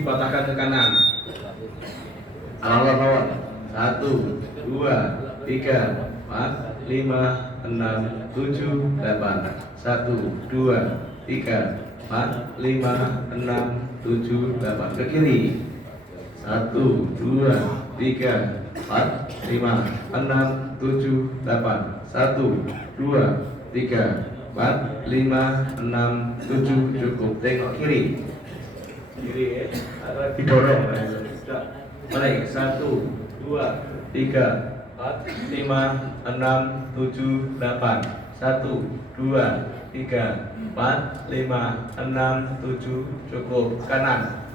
dipatahkan ke kanan. Lawan-lawan. 1, 2, 3, 4, 5, 6, 7, 8. 1, 2, 3, 4, 5, 6, 7, 8. Ke kiri. 1, 2, 3, 4, 5, 6, 7, 8. 1, 2, 3, 4, 5, 6, 7. Cukup. Tengok kiri. Kiri ya. Didorong. Mulai. 1, 2, 3, 4, 5, 6, 7, 8. 1, 2, 3, 4, 5, 6, 7. Cukup. Kanan.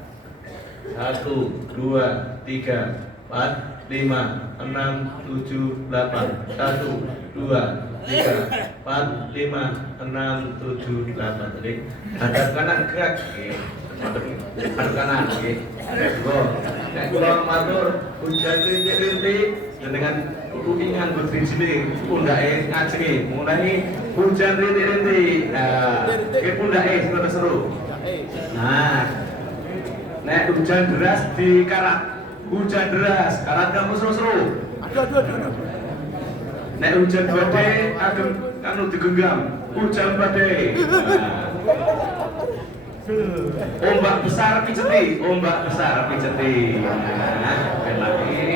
1, 2, 3, 4, 5, 6, 7, 8. 1, 2, 3, 4, 5, 6, 7, 8. Jadi hadap kanan gerak. Hadap kanan. Go. Nek kula matur hujan rintik-rintik dengan kuningan berdiri pundake ngajenge. Mulai hujan rintik-rintik. Nah, iki pundake sing seru. Nah, nek hujan deras di karat. Hujan deras, karat kamu seru-seru. Aduh. Nek hujan badai agem kanu digenggam. Hujan badai. Ombak besar pijeti, ombak besar pijeti. Nah, lagi.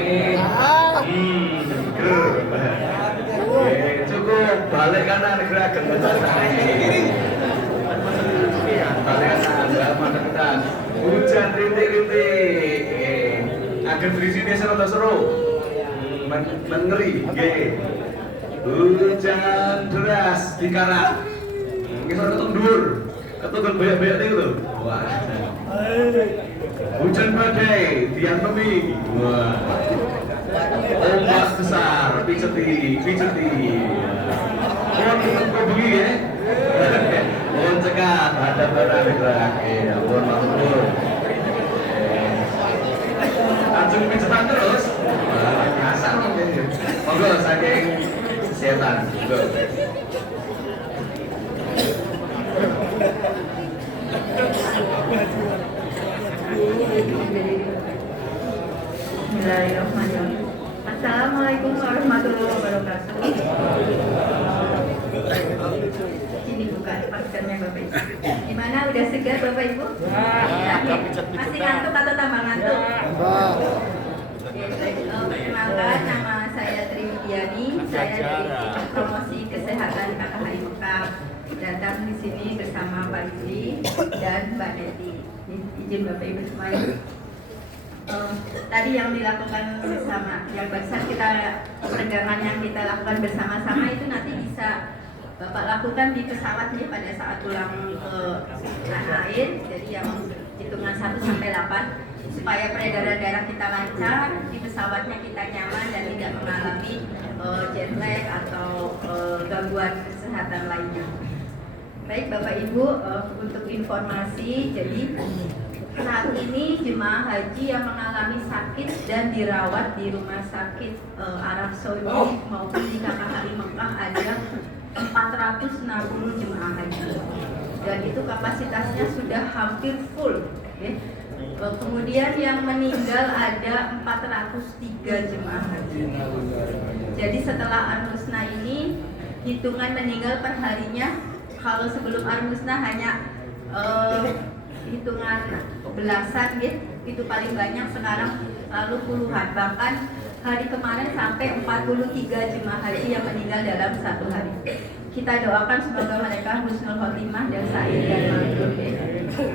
Cukup balik kanan gerakan. Balik kanan, mata kita. Hujan rintik-rintik. Agar di sini seru-seru. Mengeri. Hujan deras di kanan. Kita ketemu dur. Ketukan banyak-banyak itu tuh. Wah. Hujan badai, diantemi. Wah. Ombak besar, pijeti. Mohon kau bengi ya. Mohon cekat, ada barang gerak. Mohon maklum. Langsung pijetan terus. Kasar mungkin. Monggo saking setan. Bismillahirrahmanirrahim. Assalamualaikum warahmatullahi wabarakatuh. Ini buka pasirnya Bapak Ibu. Gimana, udah segar Bapak Ibu? Masih ngantuk atau tambah ngantuk? Perkenalkan, nama saya Tri Widiani. Saya dari tim promosi kesehatan KKHI Mekah. Datang di sini bersama Pak Yudi dan Mbak Neti. Izin Bapak Ibu semuanya. Tadi yang dilakukan bersama, yang barusan peregangan yang kita lakukan bersama-sama itu nanti bisa Bapak lakukan di pesawat nih pada saat pulang ke tanah air. Jadi yang hitungan 1 sampai 8 supaya peredaran darah kita lancar, di pesawatnya kita nyaman dan tidak mengalami jet lag atau gangguan kesehatan lainnya. Baik Bapak Ibu, untuk informasi, jadi saat ini jemaah haji yang mengalami sakit dan dirawat di rumah sakit Arab Saudi maupun di KKHI Mekah ada 460 jemaah haji, dan itu kapasitasnya sudah hampir full. Kemudian yang meninggal ada 403 jemaah haji. Jadi setelah Ar-Musna ini hitungan meninggal per harinya, kalau sebelum Ar-Musna hanya hitungan belasan itu paling banyak, sekarang lalu puluhan, bahkan hari kemarin sampai 43 jemaah haji yang meninggal dalam satu hari. Kita doakan semoga mereka husnul khotimah dan sa'id dan makbul.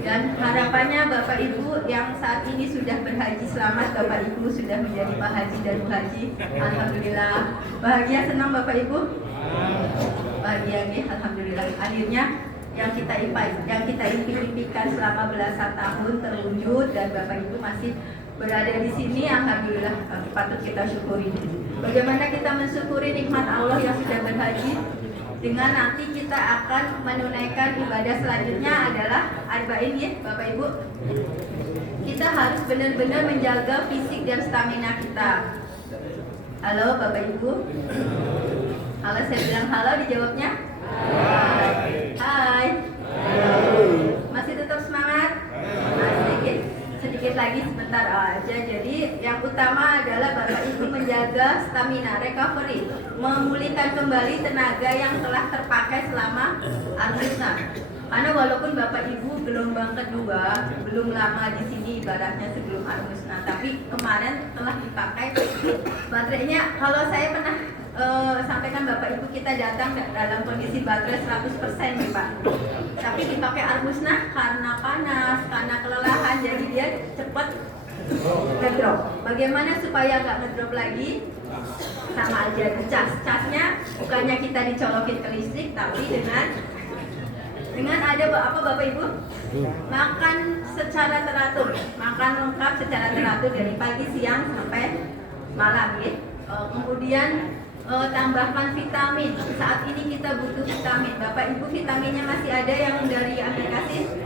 Dan harapannya Bapak Ibu yang saat ini sudah berhaji selamat, Bapak Ibu sudah menjadi Pak Haji dan Bu Haji. Alhamdulillah. Bahagia, senang Bapak Ibu? Bahagia nih, alhamdulillah. Akhirnya yang kita impikan selama belasan tahun terwujud dan Bapak Ibu masih berada di sini, alhamdulillah, patut kita syukuri. Bagaimana kita mensyukuri nikmat Allah yang sudah berhaji? Dengan nanti kita akan menunaikan ibadah selanjutnya adalah arba'in ya Bapak Ibu. Kita harus benar-benar menjaga fisik dan stamina kita. Halo Bapak Ibu. Kalau saya bilang halo, dijawabnya Hai. Masih tetap semangat? Sedikit balik lagi sebentar aja. Jadi yang utama adalah Bapak Ibu menjaga stamina, recovery, memulihkan kembali tenaga yang telah terpakai selama Armusna. Karena walaupun Bapak Ibu gelombang kedua belum lama di sini ibaratnya sebelum Armusna, tapi kemarin telah dipakai baterainya. Kalau saya pernah sampaikan Bapak Ibu, kita datang dalam kondisi baterai 100% nih Pak. Tapi dipakai Armusna karena panas, karena kelelahan, jadi dia cepat ngedrop. Bagaimana supaya nggak ngedrop lagi? Sama aja casnya bukannya kita dicolokin ke listrik, tapi dengan ada apa Bapak Ibu? Makan secara teratur, makan lengkap secara teratur dari pagi, siang sampai malam ya. Kemudian tambahkan vitamin. Saat ini kita butuh vitamin. Bapak Ibu, vitaminnya masih ada yang dari Amerika Serikat?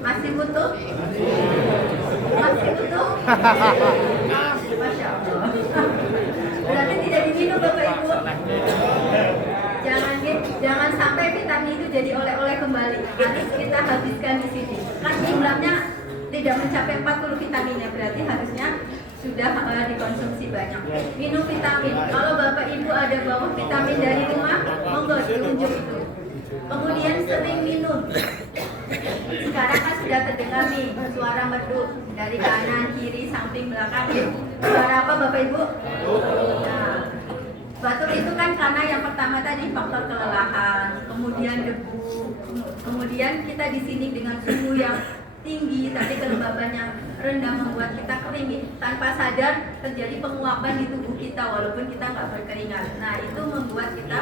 Masih butuh? Masih butuh? Masya Allah. Berarti tidak diminum Bapak Ibu. Jangan sampai vitamin itu jadi oleh-oleh kembali. Harus kita habiskan di sini. Kan jumlahnya tidak mencapai 40 vitaminnya, berarti harusnya sudah dikonsumsi banyak. Minum vitamin. Kalau Bapak Ibu ada bawa vitamin dari rumah, monggo diunjuk itu. Kemudian sering minum. Sekarang kan sudah terdengar nih suara merdu dari kanan, kiri, samping, belakang. Suara apa Bapak Ibu? Nah, batuk itu kan karena yang pertama tadi faktor kelelahan, kemudian debu, kemudian kita di sini dengan suhu yang tinggi, tapi kelembabannya rendah membuat kita kering. Tanpa sadar terjadi penguapan di tubuh kita walaupun kita nggak berkeringat. Nah itu membuat kita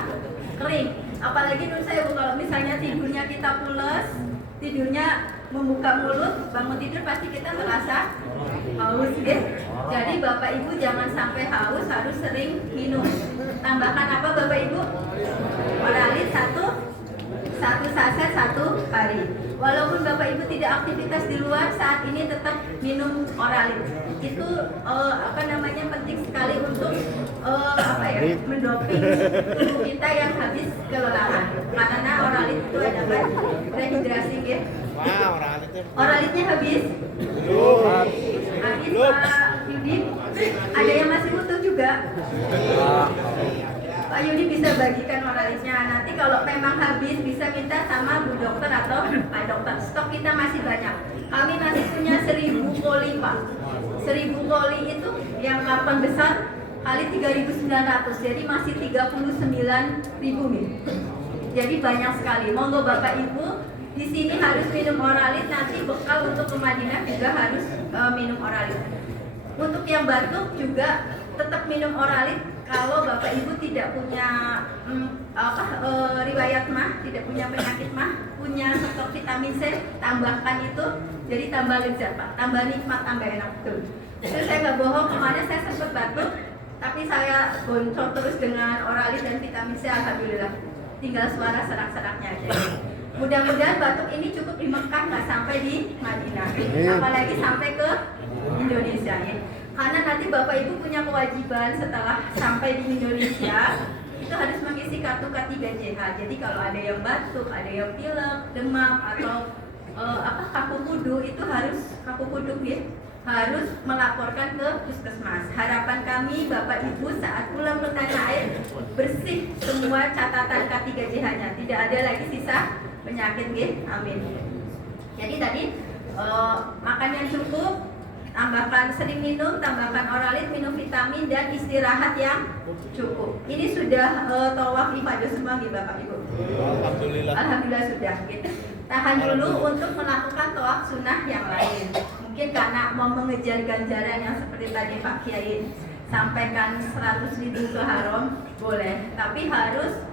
kering. Apalagi menurut saya kalau misalnya tidurnya kita pules, tidurnya membuka mulut, bangun tidur pasti kita merasa haus ya. Jadi Bapak Ibu jangan sampai haus, harus sering minum. Tambahkan apa Bapak Ibu? Oralit satu saset satu hari. Walaupun Bapak Ibu tidak aktivitas di luar, saat ini tetap minum Oralit. Itu penting sekali untuk mendoping tubuh kita yang habis kelelahan. Karena Oralit itu adalah rehidrasi ya. Oralitnya habis? Habis Pak Yudi? Ada yang masih butuh juga? Pak Yudi bisa bagikan oralitnya. Nanti kalau memang habis bisa minta sama Bu Dokter atau Pak Dokter. Stok kita masih banyak. Kami masih punya 1000 koli Pak. 1000 koli itu yang karton besar kali 3.900, jadi masih 39.000 nih. Jadi banyak sekali. Monggo Bapak Ibu di sini harus minum Oralit, nanti bekal untuk ke Madinah juga harus minum Oralit. Untuk yang batuk juga tetap minum Oralit. Kalau Bapak Ibu tidak punya riwayat mah, tidak punya penyakit mah, punya stok vitamin C, tambahkan itu, jadi tambah lezat Pak, tambah nikmat, tambah enak betul. Itu saya nggak bohong, kemarin saya sempat batuk, tapi saya boncor terus dengan Oralit dan vitamin C, alhamdulillah. Tinggal suara serak-seraknya aja. Mudah-mudahan batuk ini cukup di Mekah, nggak sampai di Madinah, apalagi sampai ke Indonesia ya. Karena nanti Bapak Ibu punya kewajiban setelah sampai di Indonesia itu harus mengisi kartu K3JH. Jadi kalau ada yang batuk, ada yang pilek, demam atau kaku kudu, itu harus kaku kudu ya, harus melaporkan ke puskesmas. Harapan kami Bapak Ibu saat pulang ke tanah air bersih semua catatan K3JH-nya, tidak ada lagi sisa penyakit ya. Amin. Jadi tadi makan yang cukup, tambahkan sering minum, tambahkan Oralit, minum vitamin, dan istirahat yang cukup. Ini sudah tawaf ibadah semua nih Bapak Ibu? Alhamdulillah. Alhamdulillah sudah gitu. Tahan dulu untuk melakukan tawaf sunnah yang lain. Mungkin karena mau mengejar ganjaran yang seperti tadi Pak Kiai sampaikan 100.000 ke haram, boleh. Tapi harus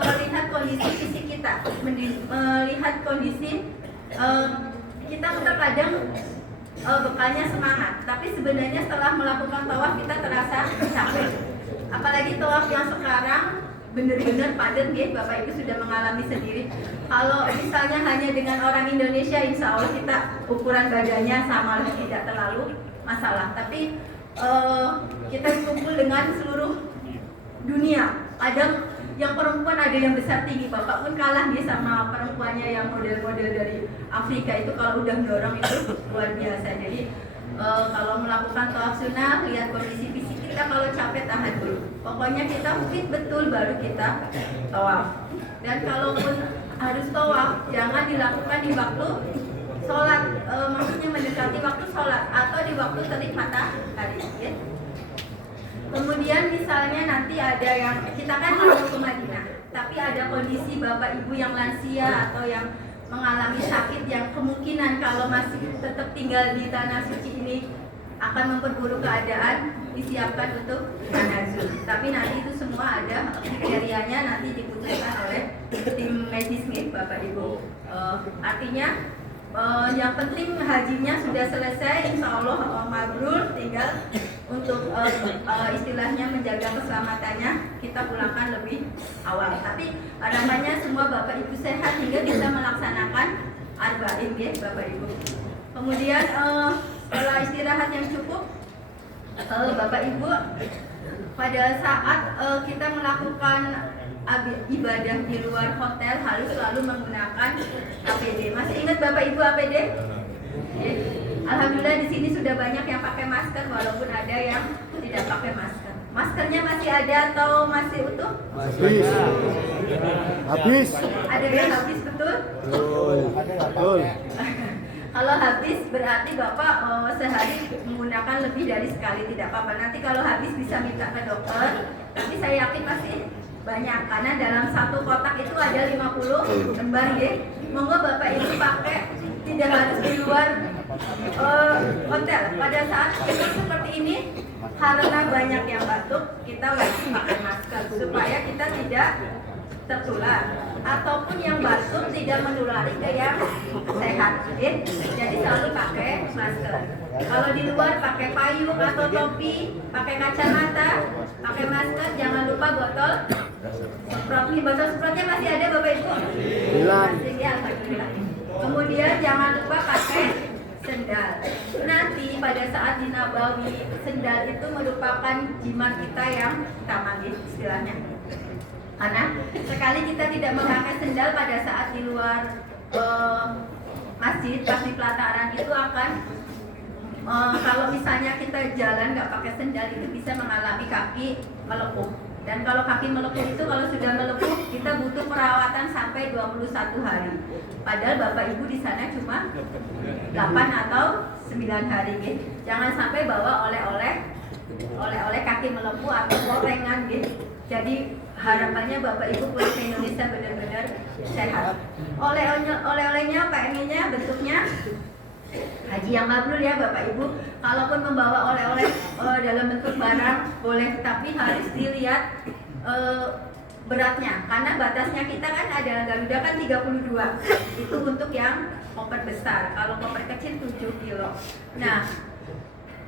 melihat kondisi fisik kita, melihat kondisi kita terkadang bekalnya semangat, tapi sebenarnya setelah melakukan tawaf kita terasa capek. Apalagi tawaf yang sekarang benar-benar padat ya, Bapak Ibu sudah mengalami sendiri. Kalau misalnya hanya dengan orang Indonesia, insya Allah kita ukuran badannya sama, tidak terlalu masalah. Tapi kita kumpul dengan seluruh dunia, kadang Yang perempuan ada yang besar tinggi, bapak pun kalah nih sama perempuannya yang model-model dari Afrika itu, kalau udah dorong itu luar biasa. Jadi kalau melakukan tawaf sunnah, lihat kondisi fisik kita, kalau capek tahan dulu. Pokoknya kita fit betul baru kita tawaf. Dan kalaupun harus tawaf, jangan dilakukan di waktu sholat, maksudnya mendekati waktu sholat atau di waktu terik matahari. Ya. Kemudian misalnya nanti ada yang kita kan mau ke Madinah, tapi ada kondisi bapak ibu yang lansia atau yang mengalami sakit yang kemungkinan kalau masih tetap tinggal di tanah suci ini akan memperburuk keadaan, disiapkan untuk tanazul. Tapi nanti itu semua ada kriterianya, nanti diputuskan oleh tim medis nih bapak ibu. Artinya yang penting hajinya sudah selesai, insya Allah mabrur, tinggal untuk istilahnya menjaga keselamatannya kita pulangkan lebih awal. Tapi harapannya semua bapak ibu sehat hingga bisa melaksanakan arba'in ya bapak ibu. Kemudian setelah istirahat yang cukup, bapak ibu pada saat kita melakukan ibadah di luar hotel harus selalu menggunakan APD. Masih ingat bapak ibu APD? Ya. Alhamdulillah di sini sudah banyak yang pakai masker walaupun ada yang tidak pakai masker. Maskernya masih ada atau masih utuh? Habis. Habis. Ada yang habis betul? Betul. Kalau habis berarti bapak sehari menggunakan lebih dari sekali, tidak apa-apa. Nanti kalau habis bisa minta ke dokter. Tapi saya yakin masih banyak karena dalam satu kotak itu ada 50 lembar ya. Monggo bapak ibu pakai, tidak harus di luar hotel. Pada saat seperti ini karena banyak yang batuk, kita wajib pakai masker supaya kita tidak tertular ataupun yang batuk tidak menulari ke yang sehat. Jadi selalu pakai masker. Kalau di luar pakai payung atau topi, pakai kacamata, pakai masker. Jangan lupa botol semprot. Botol semprotnya masih ada bapak ibu? Masih ya, alhamdulillah. Kemudian jangan lupa pakai sendal. Nanti pada saat di Nabawi, sendal itu merupakan jimat kita yang utama istilahnya. Karena sekali kita tidak memakai sendal pada saat di luar masjid, pas di pelataran itu akan kalau misalnya kita jalan nggak pakai sendal itu bisa mengalami kaki melepuh. Dan kalau kaki melepuh itu kalau sudah melepuh kita butuh perawatan sampai 21 hari. Padahal bapak ibu di sana cuma 8 atau 9 hari gitu. Jangan sampai bawa oleh-oleh kaki melepuh atau gorengan gitu. Jadi harapannya bapak ibu pulang ke Indonesia benar-benar sehat. Oleh-olehnya pengennya bentuknya haji yang mabrur ya bapak ibu. Kalaupun membawa oleh-oleh dalam bentuk barang boleh, tapi harus dilihat beratnya, karena batasnya kita kan ada Garuda kan 32 itu untuk yang koper besar, kalau koper kecil 7 kilo. Nah,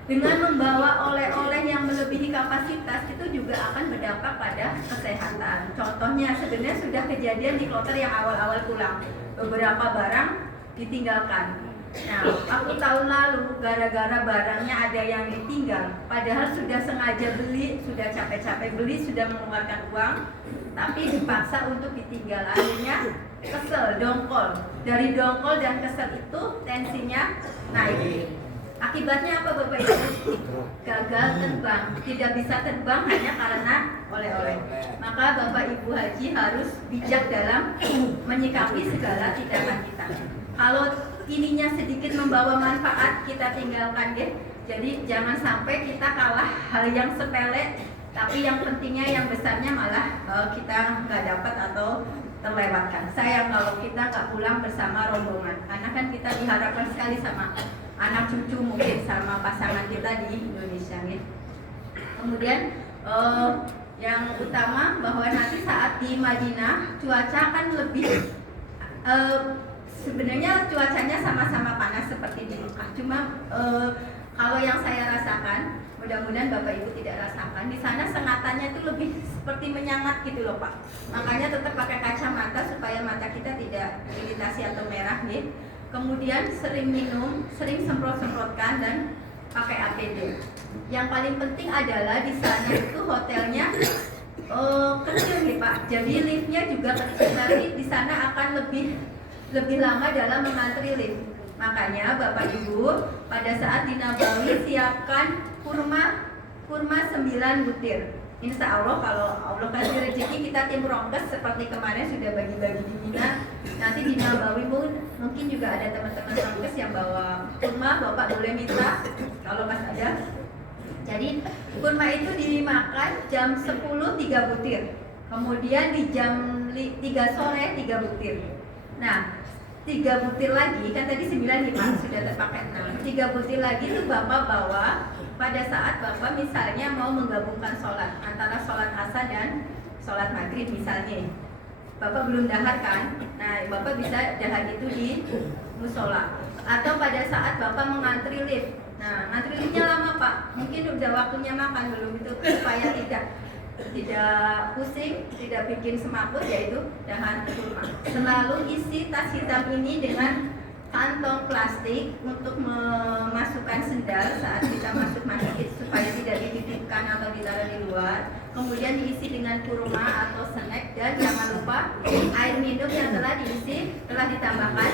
dengan membawa oleh-oleh yang melebihi kapasitas itu juga akan berdampak pada kesehatan. Contohnya sebenarnya sudah kejadian di kloter yang awal-awal pulang, beberapa barang ditinggalkan. Nah, aku tahun lalu gara-gara barangnya ada yang ditinggal, padahal sudah sengaja beli, sudah capek-capek beli, sudah mengeluarkan uang, tapi dipaksa untuk ditinggal. Akhirnya kesel, dongkol. Dari dongkol dan kesel itu tensinya naik. Akibatnya apa bapak ibu? Gagal terbang, tidak bisa terbang hanya karena oleh-oleh. Maka bapak ibu haji harus bijak dalam menyikapi segala tindakan kita. Kalau ininya sedikit membawa manfaat, kita tinggalkan deh. Jadi jangan sampai kita kalah hal yang sepele, tapi yang pentingnya yang besarnya malah kita nggak dapat atau terlewatkan. Sayang kalau kita nggak pulang bersama rombongan, karena kan kita diharapkan sekali sama anak cucu, mungkin sama pasangan kita di Indonesia nih. Kemudian yang utama bahwa nanti saat di Madinah cuaca kan lebih sebenarnya cuacanya sama-sama panas seperti di Mekah. Cuma kalau yang saya rasakan, mudah-mudahan bapak ibu tidak rasakan, di sana sengatannya itu lebih seperti menyangat gitu loh pak. Makanya tetap pakai kacamata supaya mata kita tidak iritasi atau merah nih. Kemudian sering minum, sering semprot-semprotkan dan pakai APD. Yang paling penting adalah di sana itu hotelnya kecil nih Pak. Jadi liftnya juga kecil. Nanti di sana akan lebih lama dalam mengantri lift. Makanya Bapak Ibu pada saat di Nabawi siapkan kurma 9 butir. Insya Allah kalau Allah kasih rezeki kita tim Ronkes seperti kemarin sudah bagi-bagi di Mina. Nanti di Nabawi mungkin juga ada teman-teman Ronkes yang bawa kurma, Bapak boleh minta kalau pas ada. Jadi kurma itu dimakan jam 10 3 butir. Kemudian di jam 3 sore 3 butir. Nah, 3 butir lagi, kan tadi 9 nih Pak, sudah terpakai 6. 3 butir lagi itu Bapak bawa pada saat Bapak misalnya mau menggabungkan sholat antara sholat asar dan sholat maghrib misalnya. Bapak belum dahar kan? Nah, Bapak bisa dahar itu di musola. Atau pada saat Bapak mengantri lift. Nah, ngantri liftnya lama Pak, mungkin udah waktunya makan belum itu supaya tidak pusing, tidak bikin semakut, yaitu dahar kurma. Selalu isi tas hitam ini dengan kantong plastik untuk memasukkan sendal saat kita masuk masjid supaya tidak dititipkan atau ditaruh di luar. Kemudian diisi dengan kurma atau snack dan jangan lupa air minum yang telah ditambahkan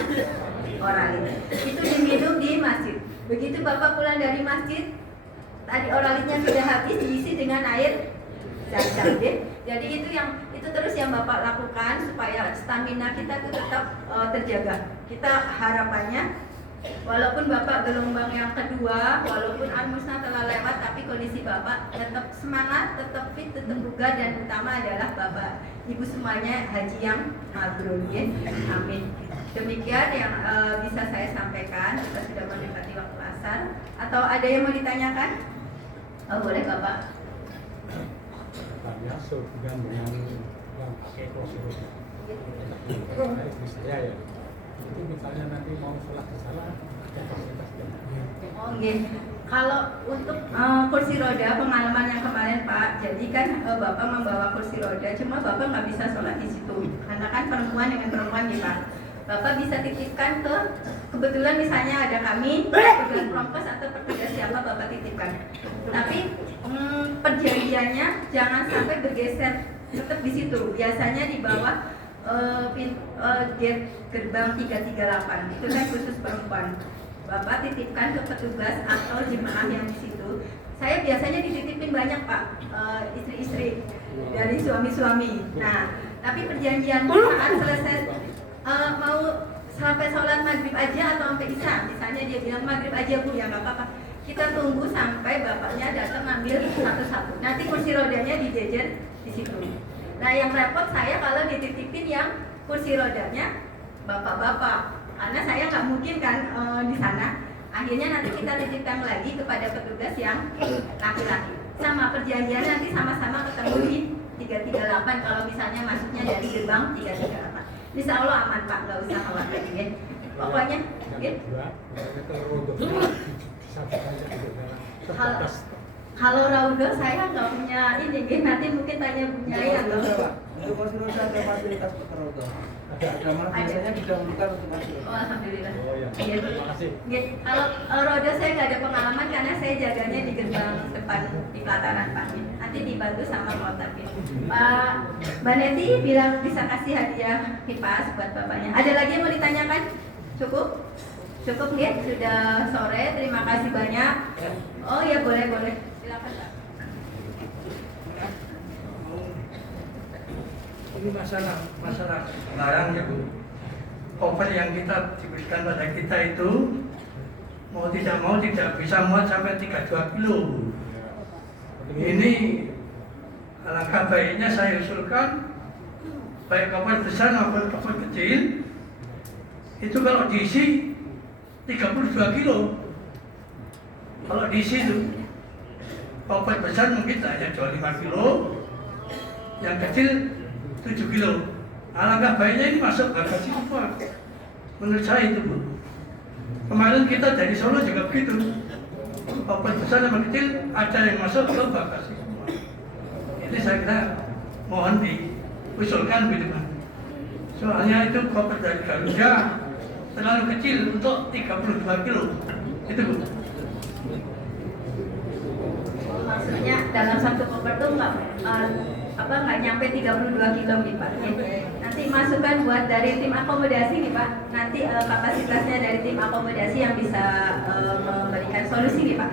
oralin. Itu diminum di masjid. Begitu Bapak pulang dari masjid, tadi oralitnya sudah habis, diisi dengan air zam-zam. Jadi itu terus yang Bapak lakukan supaya stamina kita itu tetap terjaga. Kita harapannya walaupun Bapak gelombang yang kedua, walaupun Al-Musnah telah lewat, tapi kondisi Bapak tetap semangat, tetap fit, tetap bugar, dan utama adalah Bapak Ibu semuanya haji yang mabrur. Amin. Demikian yang bisa saya sampaikan. Kita sudah mendekati waktu asar. Atau ada yang mau ditanyakan? Oh, boleh Bapak. Ya, surgan dengan yang pakai kursi roda. Istri saya ya, itu misalnya nanti mau sholat ke sana ada fasilitasnya. Oh, okay. Kalau untuk kursi roda pengalaman yang kemarin Pak, jadi kan Bapak membawa kursi roda, cuma Bapak nggak bisa sholat di situ, karena kan perempuan dengan perempuan nih Pak. Bapak bisa titipkan kebetulan misalnya ada kami, petugas Ronkes atau petugas siapa Bapak titipkan. Tapi perjanjiannya jangan sampai bergeser, tetap di situ. Biasanya di bawah gate gerbang 338 itu kan khusus perempuan. Bapak titipkan ke petugas atau jemaah yang di situ. Saya biasanya dititipin banyak Pak, istri-istri dari suami-suami. Nah, tapi perjanjian saat selesai mau sampai sholat maghrib aja atau sampai isya, misalnya dia bilang maghrib aja Bu, ya nggak apa-apa. Kita tunggu sampai bapaknya datang ngambil satu-satu. Nanti kursi rodanya dijejer di situ. Nah, yang repot saya kalau dititipin yang kursi rodanya bapak-bapak, karena saya nggak mungkin kan di sana. Akhirnya nanti kita titipkan lagi kepada petugas yang laki-laki. Sama perjanjian nanti sama-sama ketemu di 338 kalau misalnya masuknya dari gerbang 338. Insya Allah aman Pak, nggak usah khawatir ya. Pokoknya, ya. Kalau Raudo saya nggak punya ini, nanti mungkin tanya Bu Nyai atau untuk kursi roda ada fasilitas untuk Raudo. Ada mas, biasanya didahulukan untuk kursi roda. Oh, alhamdulillah. Oh ya, Iya. terima kasih. Kalau Rodo saya nggak ada pengalaman karena saya jaganya di gerbang depan di pelataran Pak. Nanti dibantu sama Motabin. Pak Mbak Neti bilang bisa kasih hadiah kipas buat bapaknya. Ada lagi yang mau ditanyakan? Cukup? Cukup ya? Sudah sore. Terima kasih banyak. Oh ya boleh. Silakan Pak. Ini masalah barang ya Bu. Koper yang kita diberikan pada kita itu mau tidak bisa muat sampai 32 kilo. Ini alangkah baiknya saya usulkan baik koper besar maupun koper kecil itu kalau diisi 32 kilo. Kalau diisi itu koper besar mungkin hanya 25 kilo, yang kecil 7 kilo. Alangkah baiknya ini masuk bagasi semua. Menurut saya itu Bu. Kemarin kita dari Solo juga begitu. Koper besar sama kecil ada yang masuk ke bagasi semua. Ini saya kira mohon diusulkan begitu Pak. Soalnya itu koper dari Garuda terlalu kecil untuk 32 kilo. Itu Bu. Maksudnya dalam satu koper tuh nggak nggak nyampe 32 kilo nih Pak. Nanti masukan buat dari tim akomodasi nih Pak. Nanti kapasitasnya dari tim akomodasi yang bisa memberikan solusi nih Pak.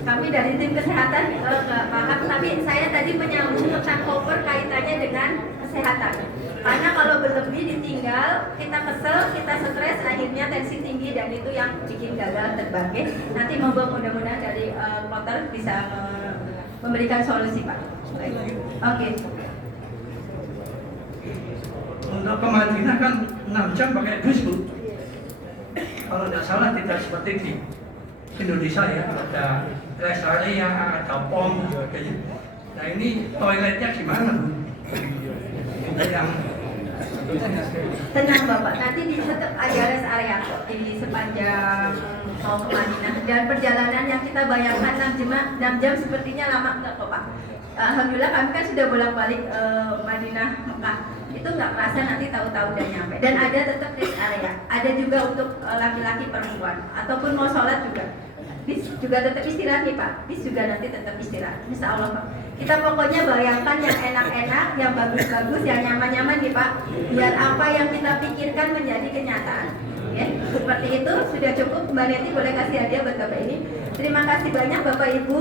Kami dari tim kesehatan nggak paham, tapi saya tadi menyambung tentang koper kaitannya dengan kesehatan. Karena kalau berlebih ditinggal, kita kesel, kita stres, akhirnya tensi tinggi dan itu yang bikin gagal terbangkit. Nanti mudah-mudahan dari kloter bisa memberikan solusi Pak. Oke. Untuk ke Madinah kan 6 jam pakai bus Bu. Kalau tidak salah tidak seperti di Indonesia ya, ada rest area, ada pom, gitu. Nah ini toiletnya gimana Bu? Yang Tenang Bapak, nanti di tetap ada rest area kok di sepanjang mau ke Madinah. Dan perjalanan yang kita bayangkan 6 jam sepertinya lama enggak kok Pak. Alhamdulillah kami kan sudah bolak-balik Madinah Mekah. Itu nggak kerasa nanti tahu-tahu udah nyampe. Dan ada tetap rest area. Ada juga untuk laki-laki perempuan ataupun mau sholat juga. Bis juga tetap istirahat nih Pak. Bis juga nanti tetap istirahat. Insya Allah Pak. Kita pokoknya bayangkan yang enak-enak, yang bagus-bagus, yang nyaman-nyaman nih Pak. Biar apa yang kita pikirkan menjadi kenyataan. Ya, seperti itu sudah cukup. Mbak Neti boleh kasih hadiah buat Bapak ini. Terima kasih banyak Bapak Ibu.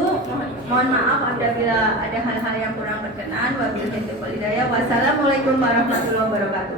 Mohon maaf apabila ada hal-hal yang kurang berkenan. Wabillahi taufiq wal hidayah. Wassalamualaikum warahmatullahi wabarakatuh.